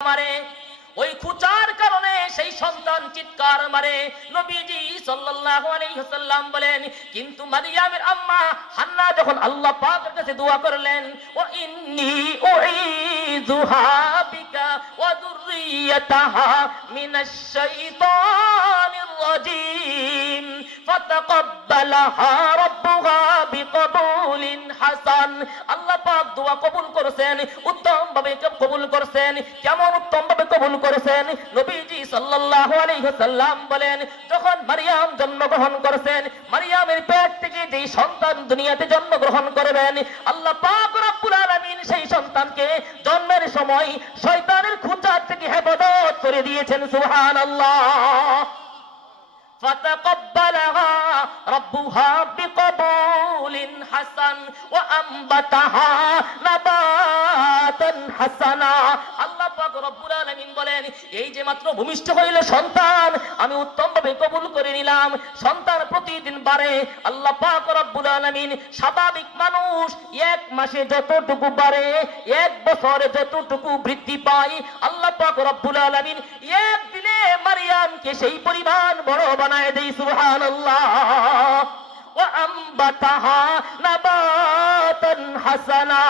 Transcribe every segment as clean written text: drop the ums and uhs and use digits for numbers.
মারে, ওই খুচার কারণে সেই সন্তান চিৎকার মারে। নবীজি সাল্লাল্লাহু আলাইহি ওয়াসাল্লাম বলেন, কিন্তু মারিয়ামের আম্মা হান্না যখন আল্লাহ পাকের কাছে দোয়া করলেন, ও ইন্নী উঈযুহা বিকা ওয়া যুররিয়াতাহা মিনাশ শাইতানির রাজীম ফাতাকাব্বালাহা রাব্বুহা বিকবুলিন হাসান। আল্লাহ পাক দোয়া কবুল করেছেন, উত্তম ভাবে কবুল করেছেন। কেমন উত্তম ভাবে কবুল করেছেন? নবীজি সাল্লাল্লাহু আলাইহি ওয়াসাল্লাম বলেন, যখন মারিয়াম জন্মগ্রহণ করেছেন, মারিয়ামের পেট থেকে যেই সন্তান দুনিয়াতে জন্মগ্রহণ করবেন, আল্লাহ পাক রব্বুল আলামিন সেই সন্তানকে জন্মের সময় শয়তানের খুঁচার থেকে হেফাজত করে দিয়েছেন। সুবহানাল্লাহ। ফাতাকাব্বালাহা রাব্বুহা বিকবুলিন হাসান ওয়া আমবাতাহা নাবাতান হাসানা। আল্লাহ পাক রব্বুল আলামিন বলেন, এই যে মাত্র ভূমিষ্ঠ হইল সন্তান, আমি উত্তম ভাবে কবুল করে নিলাম। সন্তান প্রতিদিন বাড়ে। আল্লাহ পাক রব্বুল আলামিন, স্বাভাবিক মানুষ এক মাসে যতটুকু বাড়ে, এক বছরে যতটুকু বৃদ্ধি পায়, আল্লাহ পাক রব্বুল আলামিন এক দিনে মারিয়ামকে সেই পরিমাণ বড় বানায় দেই। সুবহানাল্লাহ। ওয়া আমবাতাহা নাবাতান হাসানা।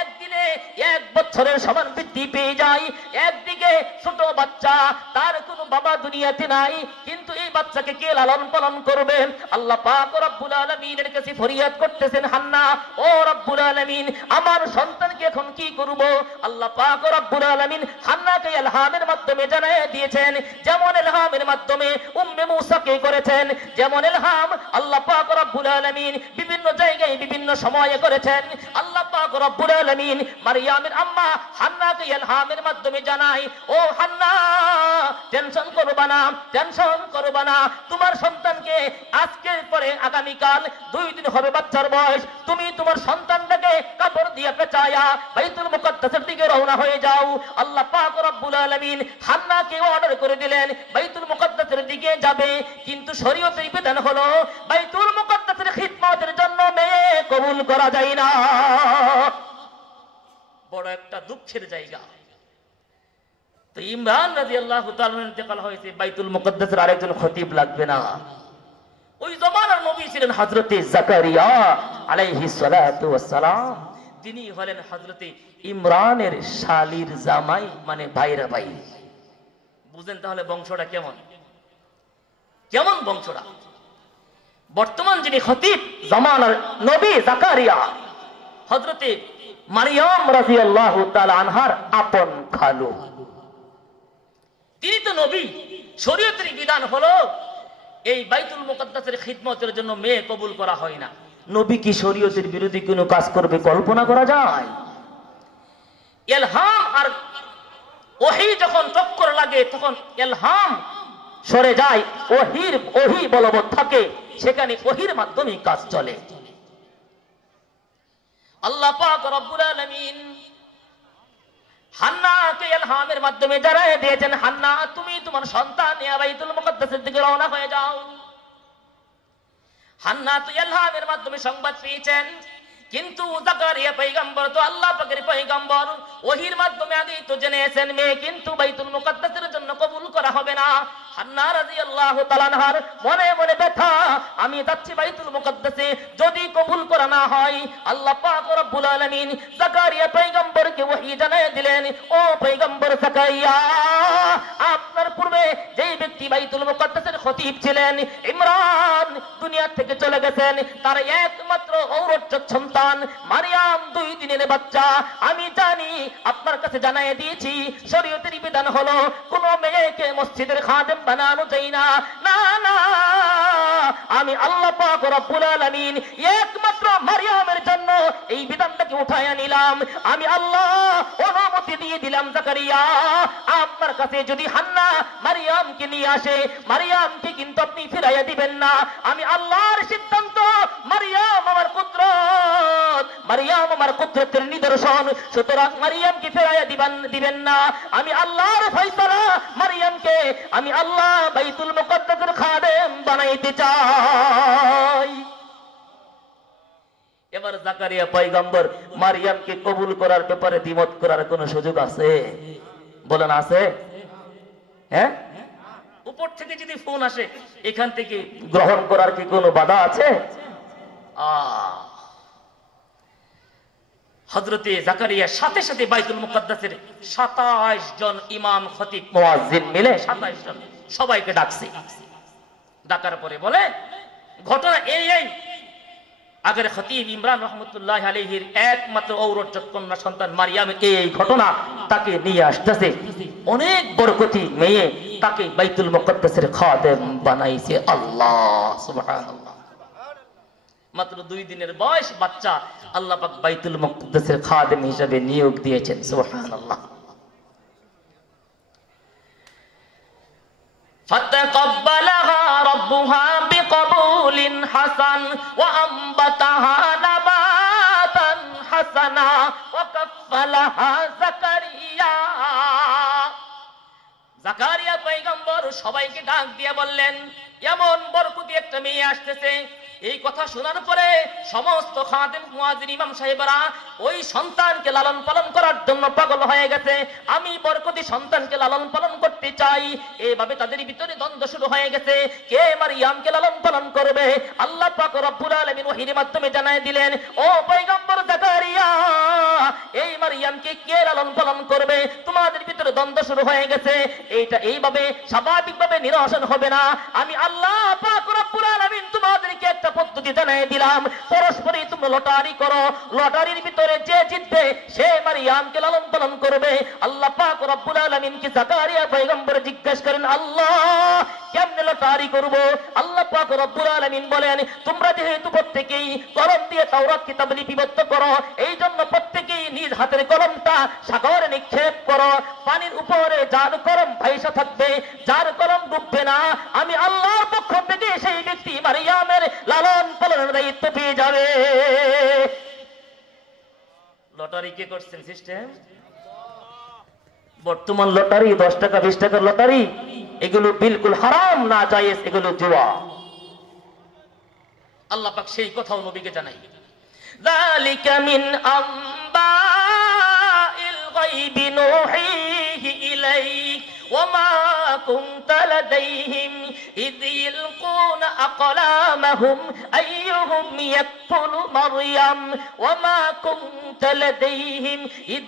একদিনে এক বছরের সমান বৃদ্ধি পেয়ে যায়। একদিকে ছোট বাচ্চা, তার কোনো বাবা দুনিয়াতে নাই, কিন্তু এই বাচ্চাকে কে লালন পালন করবেন? আল্লাহ পাক রব্বুল আলামিনের কাছে ফরিয়াদ করতেছেন হান্না, ও রব্বুল আলামিন, আমার সন্তানকে এখন কি করব? আল্লাহ পাক রব্বুল আলামিন হান্নাকে ইলহামের মাধ্যমে জানিয়ে দিয়েছেন, যেমন ইলহামের মাধ্যমে উম্মে মুসাকে করেছেন, যেমন ইলহাম আল্লাহ পাক রব্বুল আলামিন বিভিন্ন জায়গায় বিভিন্ন সময়ে করেছেন। আল্লাহ পাক রব্বুল আলামিন মারিয়ামের আম্মা হান্নাকে ইলহামের মাধ্যমে জানায়, ও হান্না, টেনশন করবা না, টেনশন করবা না, তোমার সন্তানকে আজকের পরে আগামীকাল 2 দিন হবে বাচ্চার বয়স, তুমি তোমার সন্তানটাকে কাপড় দিয়ে পেঁচায়া বাইতুল মুকাদ্দাসের দিকে রওনা হয়ে যাও। আল্লাহ পাক রব্বুল আলামিন হান্নাকে অর্ডার করে দিলেন বাইতুল মুকাদ্দাসের দিকে যাবে, কিন্তু শরীয়তের বিধান হলো বাইতুল মুকাদ্দাসের খিদমতের জন্য মেয়ে কবুল করা যায় না। বড় একটা দুঃখের জায়গা। তো ইমরান রাদিয়াল্লাহু তাআলা ইন্তেকাল হয়েছে, বাইতুল মুকাদ্দাসের আরেকজন খতিব লাগবে না। ওই জমানার নবী ছিলেন হযরতে জাকারিয়া আলাইহিস সালাতু ওয়াস সালাম। তিনি হলেন হযরতে ইমরানের শালীর জামাই, মানে ভাইরা ভাই। বুঝেন তাহলে বংশটা কেমন, কেমন বংশটা। বর্তমান যিনি খতিব জমানার নবী জাকারিয়া, হযরতে মারিয়াম রাদিয়াল্লাহু তাআলা আনহার আপন খালু। তিনি তো নবী। শরীয়তের বিধান হলো এই বাইতুল মুকাদ্দাসের খিদমতের জন্য মেয়ে কবুল করা হয় না। নবী কি শরীয়তের বিরোধী কোনো কাজ করবে কল্পনা করা যায়? ইলহাম আর ওহী যখন টক্কর লাগে, তখন ইলহাম সরে যায়, ওহী বলবৎ থাকে, সেখানে ওহীর মাধ্যমে কাজ চলে। আল্লাহ পাক রব্বুল আলামিন হান্নাকে ইলহামের মাধ্যমে জানায় দিয়েছেন, হান্না, তুমি তোমার সন্তান নিয়ে বাইতুল মুকাদ্দাসের দিকে রওনা হয়ে যাও। হান্না তো ইলহামের মাধ্যমে সংবাদ পেয়েছেন, কিন্তু জাকারিয়া পয়গম্বর তো আল্লাহ পাকের পয়গম্বর, ওহীর মাধ্যমে আগেই তো জেনেছেন মেয়ে কিন্তু বাইতুল মুকাদ্দাসের জন্য কবুল করা হবে না। হান্না রাদিয়াল্লাহু তাআলা আনহার মনে মনে ব্যথা, আমি যাচ্ছি বাইতুল মুকাদ্দাসে, যদি কবুল করা না হয়, আল্লাহ পাক রব্বুল আলামিন জাকারিয়া পয়গম্বরকে ওহী জানিয়ে দিলেন, ও পয়গম্বর জাকারিয়া, আপনার পূর্বে যেই ব্যক্তি বাইতুল মুকাদ্দাসের খতিব ছিলেন ইমরান দুনিয়া থেকে চলে গেছেন, তার একমাত্র ঔরজ্জাত সন্তান মারিয়াম 2 দিনের বাচ্চা। আমি জানি, আপনার কাছে জানিয়ে দিয়েছি, শরীয়তের বিধান হলো কোন মেয়েকে মসজিদের খাদেম বানানো যায় না। না না, আমি আল্লাহ পাক রব্বুল আলামিন একমাত্র মারিয়ামের জন্য এই বিধানটাকে উঠায়া নিলাম। আমি আল্লাহ অনুমতি দিয়ে দিলাম, জাকারিয়া, আপনার কাছে যদি হান্না মারিয়ামকে নিয়ে আসে, মারিয়ামকে কিন্তু আপনি ফিরাইয়া দিবেন না। আমি আল্লাহর সিদ্ধান্ত, মারিয়াম আমার কুদরত, মারিয়াম আমার কুদরতের নিদর্শন, সুতরাং মারিয়ামকে ফিরাইয়া দিবেন না। আমি আল্লাহর ফয়সালা, মারিয়ামকে আমি আল্লাহ বাইতুল মুকাদ্দাসের খাদেম বানাইতে চাই। এবার জাকারিয়া পয়গম্বর মারিয়ামকে কবুল করার ব্যাপারে দ্বিমত করার কোন সুযোগ আছে? বলেন আছে? হ্যাঁ, উপর থেকে যদি ফোন আসে এখান থেকে গ্রহণ করার কি কোনো বাধা আছে? হযরতে জাকারিয়া সাথে সাথে বাইতুল মুকাদ্দাসের 27 জন ইমাম খতিব মুয়াজ্জিন মিলে 27 জন সবাইকে ডাকছে। ডাকার পরে বলে ঘটনা এই আগের খতিব ইমরান রহমতুল্লাহ আলাইহির একমাত্র ঔরজাত কন্যা সন্তান মারিয়ামের এই ঘটনা তাকে নিয়ে আসতেছে। অনেক বরকতি মেয়ে, তাকে বাইতুল মুকাদ্দাসের খাদেম বানাইছে আল্লাহ সুবহানাল্লাহ। মাত্র 2 দিনের বয়স বাচ্চা, আল্লাহ পাক বাইতুল মুকাদ্দাসের খাদেম হিসেবে নিয়োগ দিয়েছেন সুবহানাল্লাহ। فتقبلها ربها بقبول حسن وأنبتها نباتا حسنا وكفلها زكريا। জাকারিয়া পয়গম্বর সবাইকে ডাক দিয়ে বললেন, এমন বরকতি একটা মেয়ে আসতেছে। এই কথা শোনার পরে সমস্ত খাদেম মুয়াজ্জিন ইমাম সাহেবরা ওই সন্তানকে লালন পালন করার জন্য পাগল হয়ে গেছে। আমি বরকতি সন্তানকে লালন পালন করতে চাই। এইভাবে তাদের ভিতরে দ্বন্দ্ব শুরু হয়ে গেছে, কে মারিয়ামকে লালন পালন করবে। আল্লাহ পাক রব্বুল আলামিন ওহীর মাধ্যমে জানায় দিলেন, ও পয়গম্বর জাকারিয়া, এই মারিয়ামকে কে লালন পালন করবে? তোমাদের ভিতরে দ্বন্দ্ব শুরু হয়ে গেছে। এইটা এইভাবে স্বাভাবিকভাবে নিরসন হবে না। আমি আল্লাহ পাক রব্বুল আলামিন তোমাদেরকে একটা পদ্ধতি জানাই দিলাম, পরস্পরই তোমরা লটারি করো। লটারির ভিতরে যে জিতবে সে মারিয়ামকে লালন পালন করবে। আল্লাহ পাক রব্বুল আলামিন কি জাকারিয়া পয়গম্বর জিজ্ঞাসা করেন, আল্লাহ কেমনে লটারি করব? আল্লাহ পাক রব্বুল আলামিন বলেন, তোমরা যেহেতু প্রত্যেকেই কলম দিয়ে তাওরাত কিতাব লিপিবদ্ধ করো, এই জন্য প্রত্যেকেই নিজ হাতের কলমটা সাগরে নিক্ষেপ করো। পানির উপরে যার কলম ভাইসা থাকবে, যার কলম ডুববে না, আমি আল্লাহর পক্ষ থেকে সেই ব্যক্তি মারিয়ামের লালন পালনের দায়িত্ব পেয়ে যাবে। লটারি কে করছেন সিস্টেম? বর্তমান লটারি 10 টাকা 20 টাকার লটারি, এগুলো বিলকুল হারাম, না জায়েজ, এগুলো জুয়া। আল্লাহ পাক সেই কথাও নবীকে জানাই, যালিকা মিন আম্বাইল গায়বি নূহিহি ইলাইক ওয়া মা কুনতা লাদাইহিম ইয ইয়ালকুনা আকলামাহুম আইয়ুহুম ইয়াকফুলু মারইয়াম ওয়া মা কুনতা লাদাইহিম ইয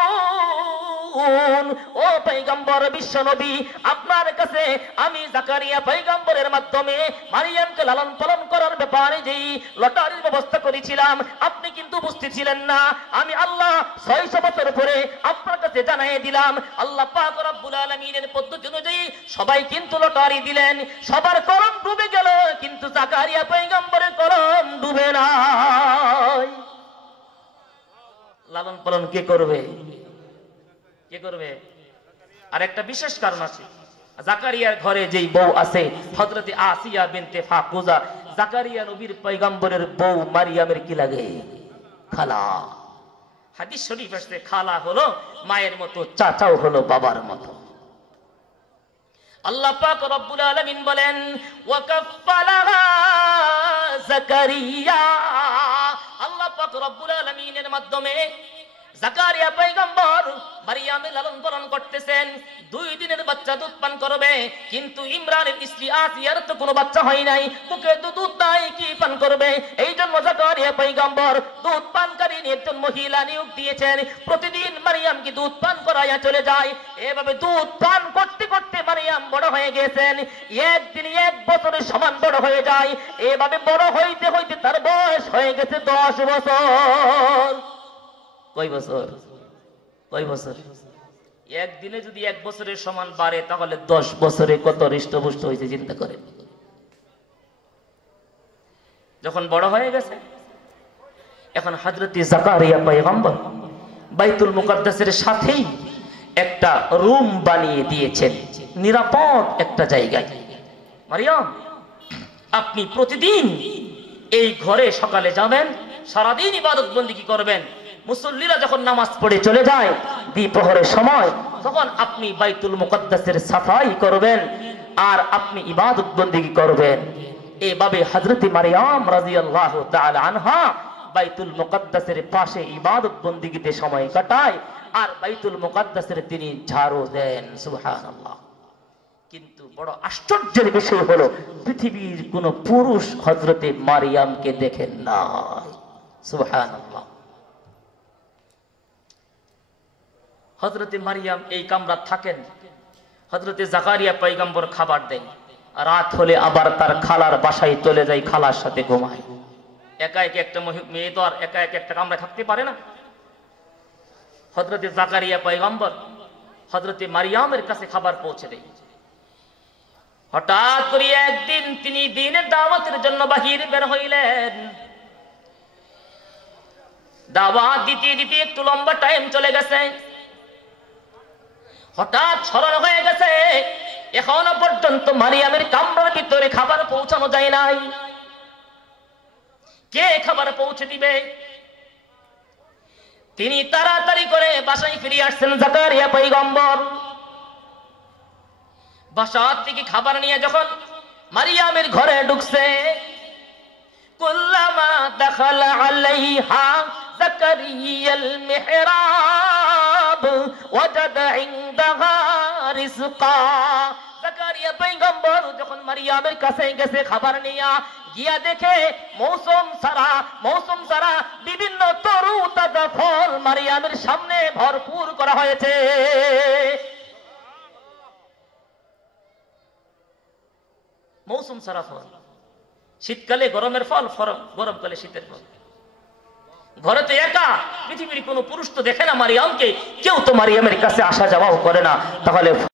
ইয়াখতাসিমুন। ও পয়গম্বর বিশ্ব নবী, আপনার কাছে আমি জাকারিয়া পয়গম্বরের মাধ্যমে মারিয়ামকে লালন পালন করার ব্যাপারে যেই লটারির ব্যবস্থা করেছিলাম, আপনি কিন্তু উপস্থিত ছিলেন না। আমি আল্লাহ 600 বছর পরে আপনার কাছে জানিয়ে দিলাম। আল্লাহ পাক রব্বুল আলামিনের পদ্ধতি অনুযায়ী সবাই কিন্তু লটারি দিলেন, সবার কলম ডুবে গেল, কিন্তু জাকারিয়া পয়গম্বরের কলম ডুবে নাই। লালন পালন কে করবে? কে করবে? আর একটা বিশেষ কারণ আছে, জাকারিয়ার ঘরে যেই বউ আছে হযরতে আসিয়া বিনতে ফাকুজা, জাকারিয়া নবীর পয়গম্বরের বউ মারিয়ামের কি লাগে? খালা। হাদিস শরীফ আছে, খালা হলো মায়ের মতো, চাচাও হলো বাবার মতো। আল্লাহ পাক রব্বুল আলামিন বলেন, ওয়া কাফফালাহা জাকারিয়া। আল্লাহ পাক রব্বুল আলামিনের মাধ্যমে জাকারিয়া পয়গম্বর মারিয়ামের লালন পালন করতেছেন। 2 দিনের বাচ্চা দুধ পান করবে, কিন্তু ইমরানের স্ত্রী আসিয়ার তো কোনো বাচ্চা হয় নাই, মুখে তো দুধ নাই, কি পান করবে? এই জন্য জাকারিয়া পয়গম্বর দুধ পানকারী একজন মহিলা নিয়োগ দিয়েছেন। প্রতিদিন মারিয়ামকে দুধ পান করাইয়া চলে যায়। এভাবে দুধ পান করতে করতে মারিয়াম বড় হয়ে গেছেন। একদিন 1 বছরের সমান বড় হয়ে যায়। এভাবে বড় হইতে হইতে তার বয়স হয়ে গেছে 10 বছর। কয় বছর? কয় বছর? একদিনে যদি 1 বছরের সমান বাড়ে, তাহলে 10 বছরে কত হৃষ্টপুষ্ট হয়েছে চিন্তা করেন। যখন বড় হয়ে গেছে, এখন হযরতে জাকারিয়া পয়গম্বর বাইতুল মুকাদ্দাসের সাথেই একটা রুম বানিয়ে দিয়েছেন, নিরাপদ একটা জায়গায়। মারিয়াম, আপনি প্রতিদিন এই ঘরে সকালে যাবেন, সারাদিন ইবাদত বন্দেগী করবেন। মুসল্লিরা যখন নামাজ পড়ে চলে যায় দ্বিপ্রহরের সময়, তখন আপনি বাইতুল মুকাদ্দাসের সাফাই করবেন আর আপনি ইবাদত বন্দেগী করবেন। এইভাবে হযরত মারিয়াম রাদিয়াল্লাহু তাআলা আনহা বাইতুল মুকাদ্দাসের পাশে ইবাদত বন্দেগীতে সময় কাটায়। আর বাইতুল মুকাদ্দাসের তিনি ঝাড়ু দেন। সুবহানাল্লাহ। কিন্তু বড় আশ্চর্যের বিষয় হলো পৃথিবীর কোন পুরুষ হযরতে মারিয়ামকে দেখেন নাই। সুবহানাল্লাহ। হযরতে মারিয়াম এই কামরা থাকেন, হযরতে জাকারিয়া পয়গম্বর খাবার দেন, রাত হলে আবার তার খালার বাসায় চলে যায়, খালার সাথে ঘুমায়। একা একা একটা মেয়ে তো আর একা একা একটা কামরায় থাকতে পারে না। হযরতে জাকারিয়া পয়গম্বর হযরতে মারিয়ামের কাছে খাবার পৌঁছে দেয়। হঠাৎ করে একদিন তিনি দ্বীনের দাওয়াতের জন্য বাহির বের হইলেন। দাওয়াত দিতে দিতে একটু লম্বা টাইম চলে গেছে। হঠাৎ স্মরণ হয়ে গেছে এখনো পর্যন্ত মারিয়ামের কামরার ভিতরে খাবার পৌঁছানো যায় নাই। কে খাবার পৌঁছে দিবে? তিনি তাড়াতাড়ি করে বাসায় ফিরে আসছেন জাকারিয়া পয়গম্বর। বাসা থেকে খাবার নিয়ে যখন মারিয়ামের ঘরে ঢুকছে, কুল্লামা দাখালা আলাইহা জাকারিয়াল মিহরাব ওয়াজাদা ইনদাহা রিজকা। জাকারিয়া পয়গম্বর যখন মারিয়ামের কাছে গেছে খাবার নিয়ে, গিয়া দেখে মৌসুম সারা বিভিন্ন তরু তাজা ফল মারিয়ামের সামনে ভরপুর করা হয়েছে। মৌসুম সারা ফল, শীতকালে গরমের ফল, গরমকালে শীতের ফল। ঘরে তো একা, পৃথিবীর কোন পুরুষ তো দেখে না মারিয়ামকে, কেউ তো মারিয়ামের কাছে আসা যাওয়াও করে না। তাহলে